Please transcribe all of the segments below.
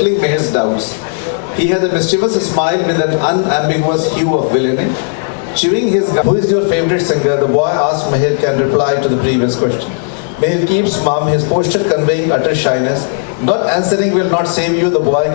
settling Meher's doubts. He has a mischievous smile with an unambiguous hue of villainy. Chewing his gum, who is your favorite singer? The boy asked Meher can reply to the previous question. Meher keeps mum, his posture conveying utter shyness. Not answering will not save you, the boy.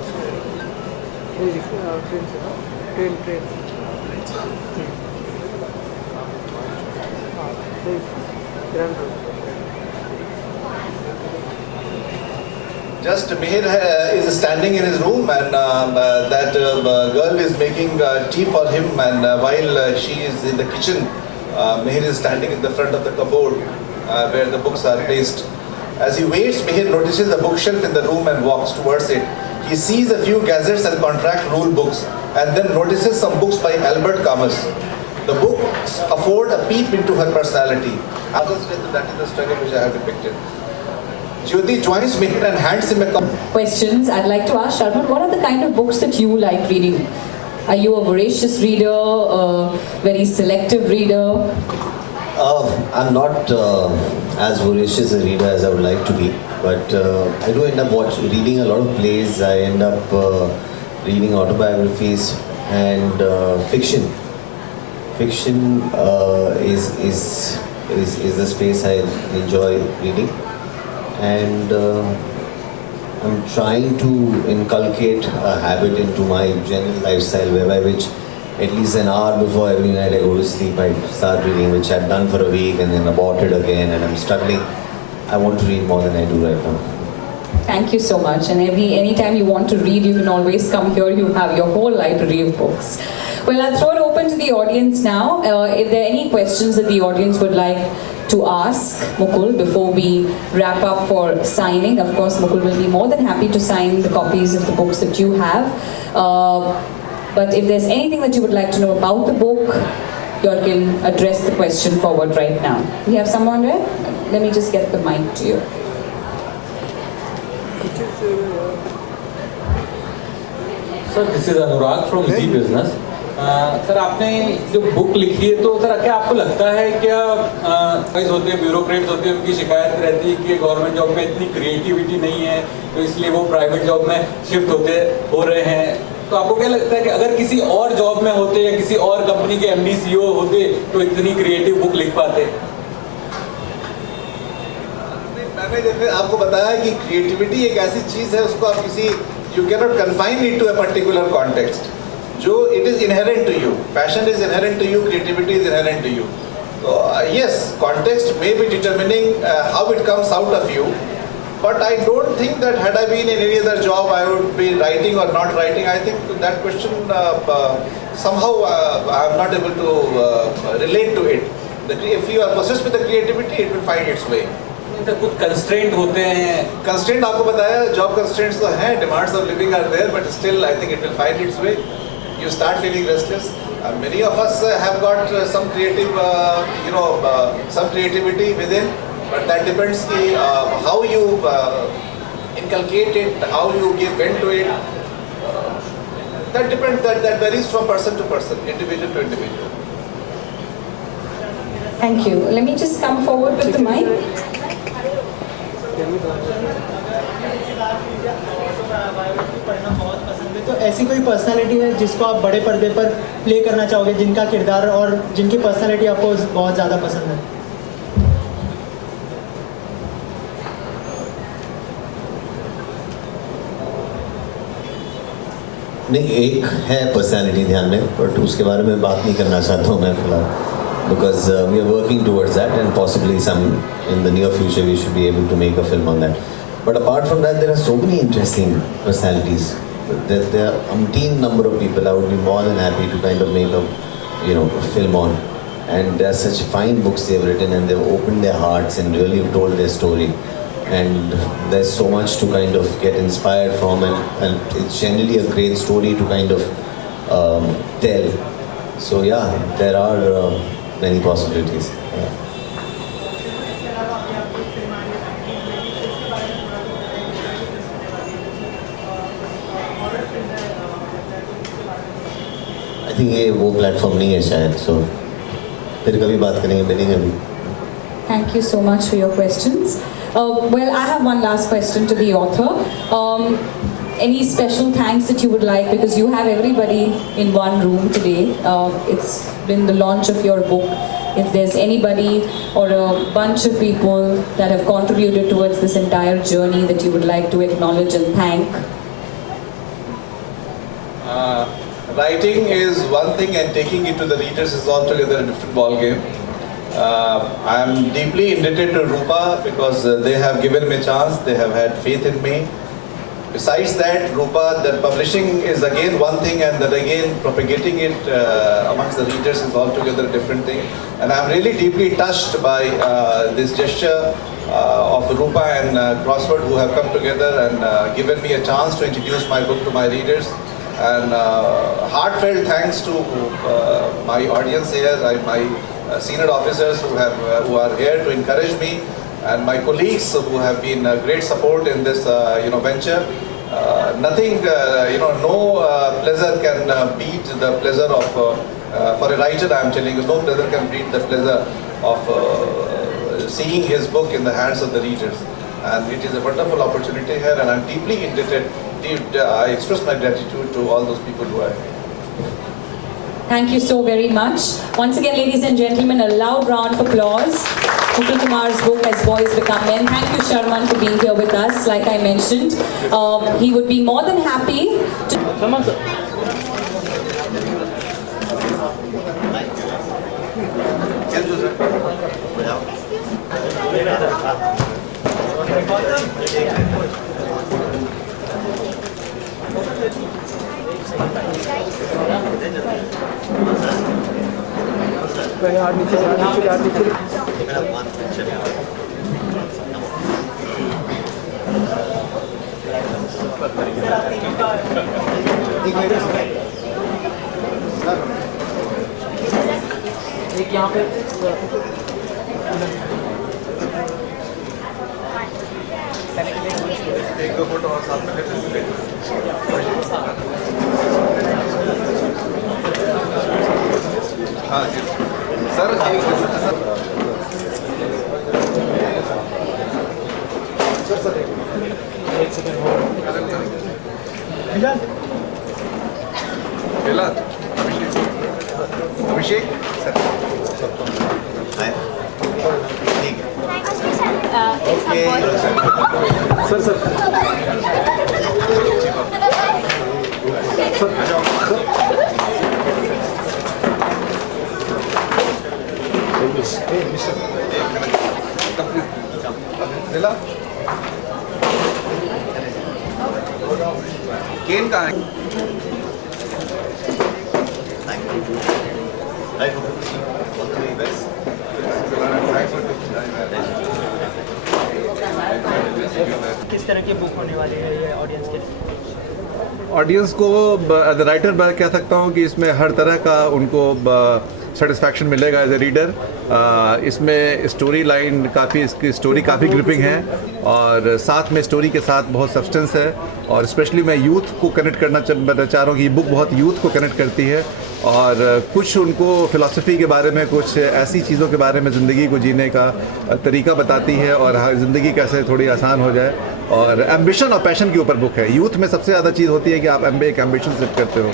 Just Meher is standing in his room and that girl is making tea for him, and while she is in the kitchen, Meher is standing in the front of the cupboard where the books are placed. As he waits, Meher notices a bookshelf in the room and walks towards it. He sees a few gazettes and contract rule books and then notices some books by Albert Camus. The books afford a peep into her personality. That is the struggle which I have depicted. Jyoti joins Meher and hands him a questions. I'd like to ask Sharman, what are the kind of books that you like reading? Are you a voracious reader, a very selective reader? I'm not as voracious a reader as I would like to be, but I do end up reading a lot of plays. I end up reading autobiographies and fiction. Fiction is the space I enjoy reading, and I'm trying to inculcate a habit into my general lifestyle whereby which at least an hour before every night I go to sleep, I start reading, which I've done for a week and then aborted again, and I'm struggling. I want to read more than I do right now. Thank you so much. And anytime you want to read, you can always come here. You have your whole library of books. Well, I'll throw it open to the audience now. If there are any questions that the audience would like to ask Mukul before we wrap up for signing. Of course, Mukul will be more than happy to sign the copies of the books that you have. But if there's anything that you would like to know about the book, you all can address the question forward right now. We have someone there? Let me just get the mic to you. Sir, this is Anurag from Z Business. Sir आपने जो book लिखी है, तो sir क्या आपको लगता है क्या होते हैं ब्यूरोक्रेट्स होते हैं, उनकी शिकायत रहती है कि गवर्नमेंट जॉब में इतनी क्रिएटिविटी नहीं है, तो इसलिए वो प्राइवेट जॉब में शिफ्ट हो रहे हैं? तो आपको क्या लगता है कि अगर किसी और जॉब में होते या किसी और कंपनी के MD CEO होते तो इतनी क्रिएटिव बुक लिख पाते? मैंने जैसे आपको बताया कि क्रिएटिविटी एक ऐसी चीज़ है, उसको आप you cannot confine it to a particular context. It is inherent to you. Passion is inherent to you. Creativity is inherent to you. So yes, context may be determining how it comes out of you. But I don't think that had I been in any other job, I would be writing or not writing. I think that question somehow I am not able to relate to it. If you are possessed with the creativity, it will find its way. कुछ constraint होते हैं? Constraint आपको बताया, job constraints तो हैं, demands of living are there, but still I think it will find its way. You start feeling restless. Many of us have got some creative, some creativity within, but that depends how you inculcate it, how you give vent to it. That depends. That varies from person to person, individual to individual. Thank you. Let me just come forward with the mic. तो ऐसी कोई personality है जिसको आप बड़े पर्दे पर play करना चाहोगे, जिनका किरदार और जिनकी पर्सनालिटी आपको बहुत ज़्यादा पसंद है? नहीं, एक है पर्सनालिटी ध्यान में, बट उसके बारे में बात नहीं करना चाहता हूँ मैं फिलहाल, because we are working towards that and possibly in the near future we should be able to make a film on that. But apart from that, there are so many interesting personalities. There are umpteen number of people I would be more than happy to kind of make a film on. And there are such fine books they've written, and they've opened their hearts and really told their story. And there's so much to kind of get inspired from, and it's generally a great story to kind of tell. So yeah, there are many possibilities. Yeah. I think ये वो platform नहीं है शायद, so फिर कभी बात करेंगे, मिलेंगे अभी. Thank you so much for your questions. Well, I have one last question to the author. any special thanks that you would like, because you have everybody in one room today. It's been the launch of your book. If there's anybody or a bunch of people that have contributed towards this entire journey that you would like to acknowledge and thank. Writing is one thing and taking it to the readers is altogether a different ball game. I am deeply indebted to Rupa because they have given me a chance, they have had faith in me. Besides that, Rupa, that publishing is again one thing, and then again propagating it amongst the readers is altogether a different thing. And I am really deeply touched by this gesture of Rupa and Crossword, who have come together and given me a chance to introduce my book to my readers. And heartfelt thanks to my audience here, my senior officers who are here to encourage me, and my colleagues who have been great support in this venture. Nothing, no pleasure can beat the pleasure of, for a writer I am telling you, no pleasure can beat the pleasure of seeing his book in the hands of the readers. And it is a wonderful opportunity here, and I am deeply indebted. I express my gratitude to all those people who are here. Thank you so very much. Once again, ladies and gentlemen, a loud round of applause. Mukul Kumar's book, As Boys Become Men. Thank you, Sharman, for being here with us. Like I mentioned, he would be more than happy to... एक यहाँ पे एक दो photo और साथ में लेते हैं। हाँ जी सर, एक सेकंड हो अभिषेक सर, ठीक है, सर सर केन कहाँ है? किस तरह की बुक होने वाली है ये ऑडियंस के लिए? ऑडियंस को एज ए राइटर मैं कह सकता हूँ कि इसमें हर तरह का उनको सेटिस्फैक्शन मिलेगा एज ए रीडर। इसमें स्टोरी लाइन काफ़ी, इसकी स्टोरी काफ़ी ग्रिपिंग है और साथ में स्टोरी के साथ बहुत सब्सटेंस है, और स्पेशली मैं यूथ को कनेक्ट करना चाह रहा हूँ कि ये बुक बहुत यूथ को कनेक्ट करती है और कुछ उनको फ़िलासफ़ी के बारे में, कुछ ऐसी चीज़ों के बारे में ज़िंदगी को जीने का तरीका बताती है और ज़िंदगी कैसे थोड़ी आसान हो जाए। और एम्बिशन और पैशन के ऊपर बुक है। यूथ में सबसे ज़्यादा चीज़ होती है कि आप एक एम्बिशन सेट करते हो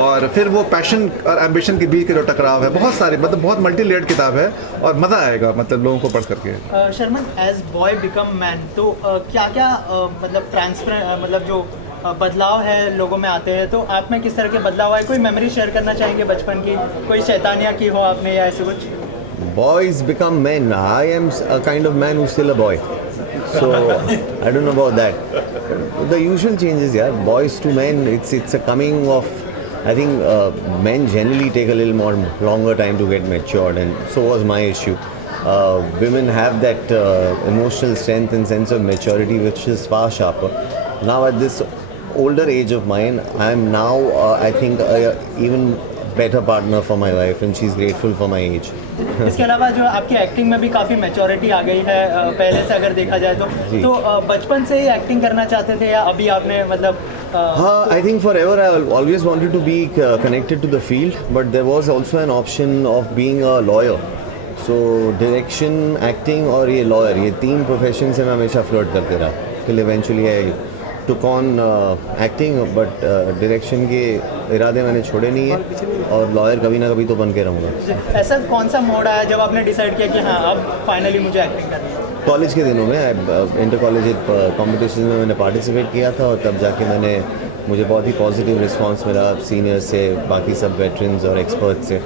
और फिर वो पैशन और एम्बिशन के बीच का जो टकराव है, बहुत सारी, मतलब बहुत मल्टी लेयर्ड किताब है और मज़ा आएगा मतलब लोगों को पढ़ करके। शर्मन, एज बॉय बिकम मैन, तो क्या क्या मतलब ट्रांसफर, मतलब जो बदलाव है लोगों में आते हैं, तो आप में किस तरह के बदलाव आए? कोई मेमोरी शेयर करना चाहेंगे बचपन की, कोई शैतानियाँ की हो आपने या ऐसे कुछ? Boys become men. I am a kind of man who's still a boy. So I don't know about that. The usual changes, yeah. Boys to men, it's a coming of. I think men generally take a little more longer time to get matured, and so was my issue. Women have that emotional strength and sense of maturity which is far sharper. Now at this older age of mine, I am now I think even better partner for my wife, and she's grateful for my age. इसके अलावा जो आपकी acting में भी काफ़ी maturity आ गई है पहले से अगर देखा जाए तो बचपन से ही एक्टिंग करना चाहते थे या अभी आपने मतलब? हाँ, I think forever I always wanted to be connected to the field, but there was also an option of being a lawyer. So direction, acting और ये lawyer, ये तीन प्रोफेशन से मैं हमेशा फ्लर्ट करते रहा till eventually I took on acting, but direction के इरादे मैंने छोड़े नहीं है और लॉयर कभी ना कभी तो बन के रहूँगा. ऐसा कौन सा मोड आया जब आपने डिसाइड किया कि हाँ अब फाइनली मुझे एक्टिंग करनी है? कॉलेज के दिनों में इंटर कॉलेज कॉम्पिटिशन में मैंने पार्टिसिपेट किया था और तब जाके मुझे बहुत ही पॉजिटिव रिस्पांस मिला सीनियर से, बाकी सब वेटरन्स और एक्सपर्ट से.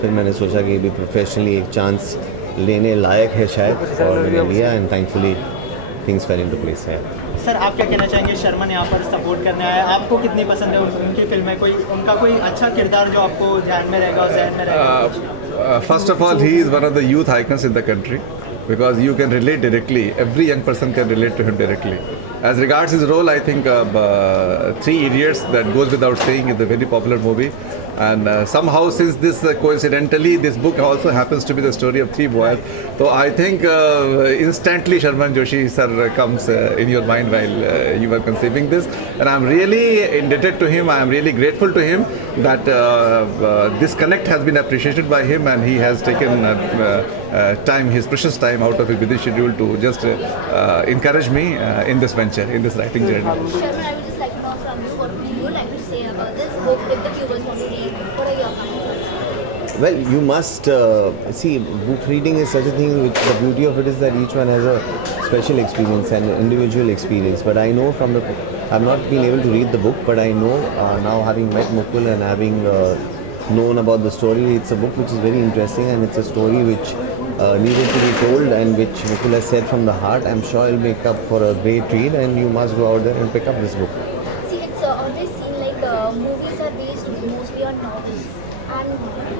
फिर मैंने सोचा कि भी प्रोफेशनली एक चांस लेने लायक है शायद, और मैंने लिया and thankfully things fail into place है. सर आप क्या कहना चाहेंगे, शर्मन यहाँ पर सपोर्ट करने आया, आपको कितनी पसंद है उनकी फिल्में, कोई उनका कोई अच्छा किरदार जो आपको ध्यान में रहेगा और जहन में रहेगा? First of all, he is one of the youth icons in the country because you can relate directly. Every young person can relate to him directly. As regards his role, I think Three Idiots, that goes without saying, is a very popular movie. And somehow, since this coincidentally, this book also happens to be the story of three boys. So I think instantly Sharman Joshi sir comes in your mind while you were conceiving this. And I'm really indebted to him. I am really grateful to him that this connect has been appreciated by him, and he has taken time, his precious time out of his busy schedule to just encourage me in this venture, in this writing journey. Sharman, I would just like to know from you, what would you like to say about this book if the viewers want to read? What are your comments? Well, you must see, book reading is such a thing which the beauty of it is that each one has a special experience and individual experience. But I know from I've not been able to read the book, but I know now, having met Mukul and having known about the story, it's a book which is very interesting, and it's a story which needed to be told and which Mukul has said from the heart. I'm sure it'll make up for a great read, and you must go out there and pick up this book. See, it's always seen like movies are based mostly on novels, and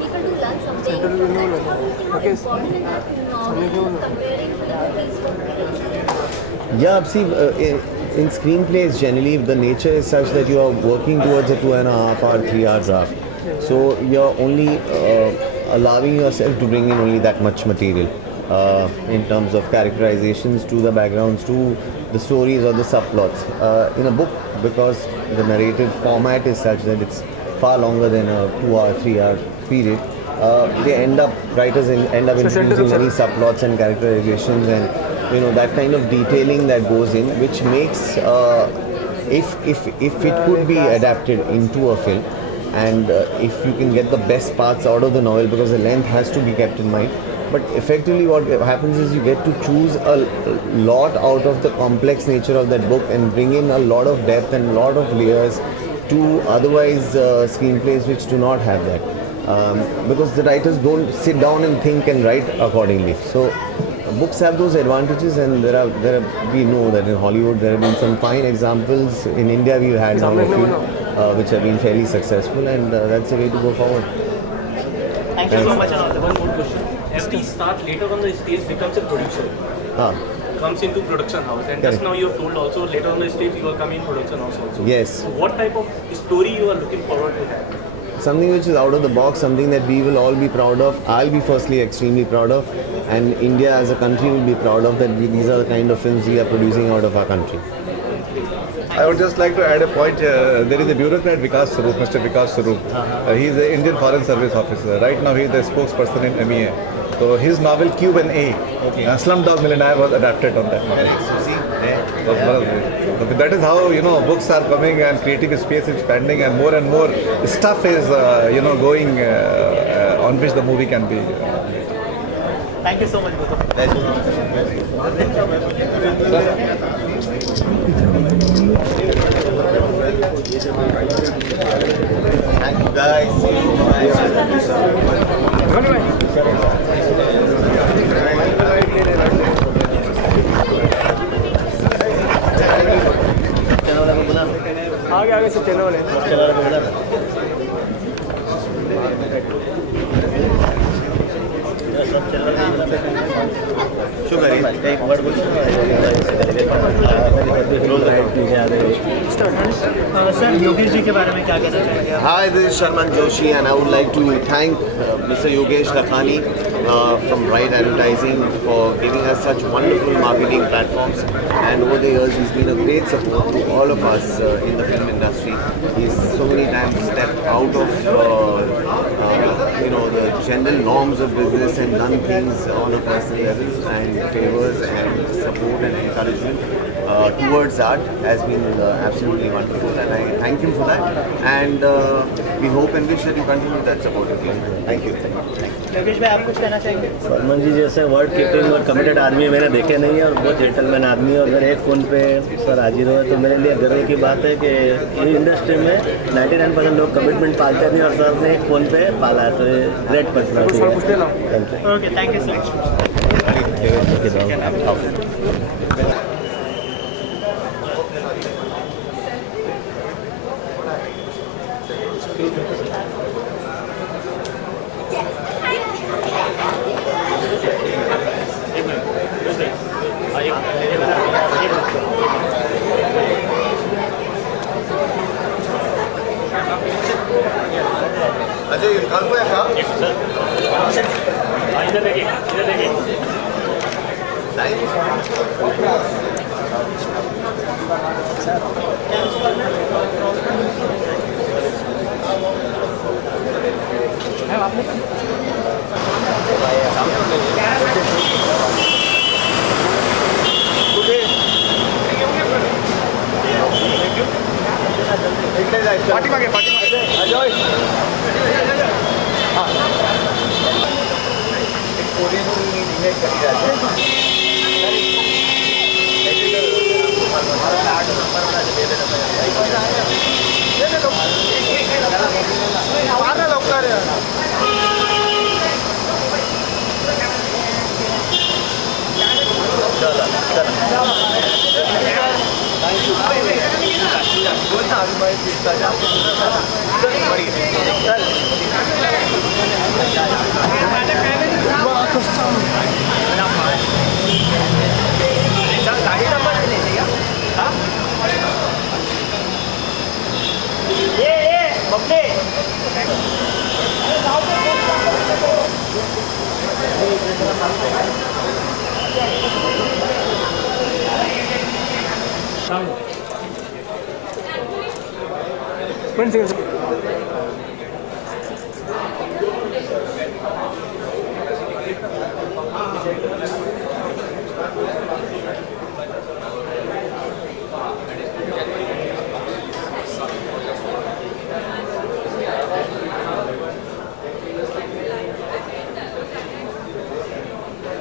people do learn something from that. So how do you think how important is that novel comparing to the movies for people? Yeah, see, in screenplays generally the nature is such that you are working towards a 2.5 hour, 3 hour draft. So you're only allowing yourself to bring in only that much material in terms of characterizations, to the backgrounds, to the stories or the subplots. In a book, because the narrative format is such that it's far longer than a 2 hour, 3 hour period, writers end up introducing many subplots and characterizations, and that kind of detailing that goes in, which makes if it could be adapted into a film, and if you can get the best parts out of the novel, because the length has to be kept in mind. But effectively what happens is you get to choose a lot out of the complex nature of that book and bring in a lot of depth and a lot of layers to otherwise screenplays which do not have that. Because the writers don't sit down and think and write accordingly. So books have those advantages, and we know that in Hollywood there have been some fine examples. In India we've had now a few which have been fairly successful, and that's the way to go forward. Thank you so much. One more question. Every star later on the stage becomes a producer. Comes into production house, and just now you have told also later on the stage you are coming in production house also. Yes. So what type of story you are looking forward to have? Something which is out of the box, something that we will all be proud of. I'll be firstly extremely proud of, and India as a country will be proud of that. These are the kind of films we are producing out of our country. I would just like to add a point. There is a bureaucrat, Mr. Vikas Swaroop. He is an Indian Foreign Service officer. Right now he is the spokesperson in MEA. So his novel Cube and A, Slumdog Millionaire, was adapted on that novel. So that is how books are coming, and creative space is expanding, and more stuff is going on which the movie can be. Thank you so much, both of Thank you guys. आगे से चलो वाले sir Yogesh ji के बारे में क्या कहना चाहेंगे? Hi, this is Sharman Joshi, and I would like to thank Mr. Yogesh Lakhani from Bright Advertising for giving us such wonderful marketing platforms. And over the years, he's been a great support to all of us in the film industry. He's so many times stepped out of the general norms of business and done things on a personal level, and favors and support and encouragement towards art has been absolutely wonderful, and I thank him for that, and we hope and wish that you continue that support again. Thank you. Yogesh भाई आप कुछ कहना चाहेंगे? शर्मन जी जैसे word keeping और committed आदमी मैंने देखे नहीं है और बहुत जेंटलमैन आदमी है, और मेरे एक फ़ोन पे सर हाजिर हुए तो मेरे लिए गर्व की बात है कि इस इंडस्ट्री में 99% लोग कमिटमेंट पालते नहीं और सर ने एक फ़ोन पे पाला है, तो ये ग्रेट पर्सनैलिटी है। Okay thank you so much. Ajay Irfan को है क्या? इधर देखिए, इधर देखिए।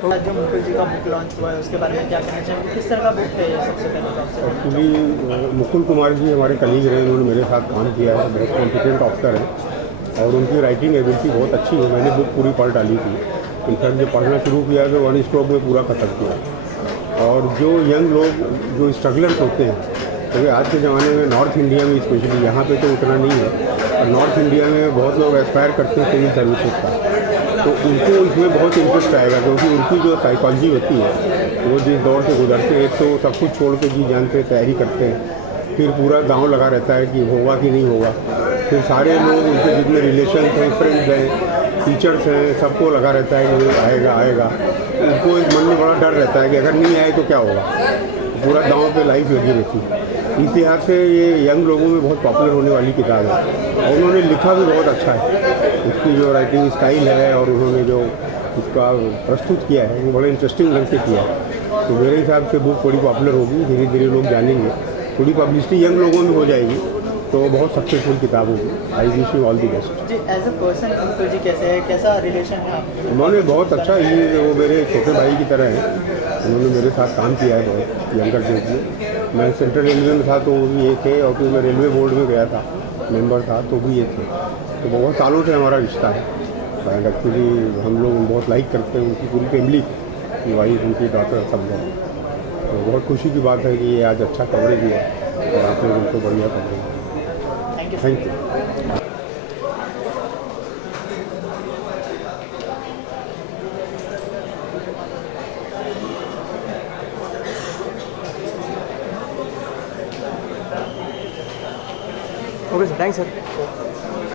आज जो मुकुल जी का बुक लॉन्च हुआ है उसके बारे में क्या कहना चाहेंगे? किस तरह का बुक है ये? सबसे पहले तो आपसे एक्चुअली मुकुल कुमार जी हमारे कलीग रहे, उन्होंने मेरे साथ काम किया है, बहुत कॉम्पिटेंट ऑफिसर हैं और उनकी राइटिंग एबिलिटी बहुत अच्छी है। मैंने बुक पूरी पढ़ डाली थी, इनफैक्ट जब पढ़ना शुरू किया तो 1 स्ट्रोक में पूरा खत्म किया। और जो यंग लोग जो स्ट्रगलर्स होते हैं, क्योंकि आज के ज़माने में नॉर्थ इंडिया में स्पेशली, यहाँ पे तो उतना नहीं है, और नॉर्थ इंडिया में बहुत लोग एस्पायर करते हैं सिविल सर्विसेज का, तो उनको इसमें बहुत इंटरेस्ट आएगा, क्योंकि उनकी जो साइकोलॉजी होती है वो जिस दौर से गुजरते हैं, तो सब कुछ छोड़ के जी जान से तैयारी करते हैं, फिर पूरा गांव लगा रहता है कि होगा कि नहीं होगा, फिर सारे लोग उनके जितने रिलेशन हैं, फ्रेंड्स हैं, टीचर्स हैं, सबको लगा रहता है कि आएगा आएगा। उनको एक मन में बड़ा डर रहता है कि अगर नहीं आए तो क्या होगा, पूरा गांव पे लाइफ लगी रहती है। इस लिहाज से ये यंग लोगों में बहुत पॉपुलर होने वाली किताब है, और उन्होंने लिखा भी बहुत अच्छा है। उसकी जो राइटिंग स्टाइल है और उन्होंने जो उसका प्रस्तुत किया है वो बड़े इंटरेस्टिंग ढंग से किया है। तो मेरे हिसाब से बुक बड़ी पॉपुलर होगी, धीरे धीरे लोग जानेंगे, थोड़ी पब्लिसिटी यंग लोगों में हो जाएगी, तो बहुत सक्सेसफुल किताब होगी। I wish you all the best. जी as a person Mukul ji कैसे है, कैसा रिलेशन है आपका? उन्होंने बहुत अच्छा, ये वो मेरे छोटे भाई की तरह हैं, उन्होंने मेरे साथ काम किया है बहुत यंगर डेज में। मैं सेंट्रल रेलवे में था तो वो भी ये थे, और फिर मैं रेलवे बोर्ड में गया था, मेंबर था, तो भी ये थे। तो बहुत सालों से हमारा रिश्ता है, एंड एक्चुअली हम लोग बहुत लाइक करते हैं उनकी पूरी फैमिली, वाइफ, उनकी डॉटर, सब लोग। तो बहुत खुशी की बात है कि ये आज अच्छा कवरेज हुआ और आप लोग उनको बढ़िया coverage. Thank you. Okay sir, thanks sir.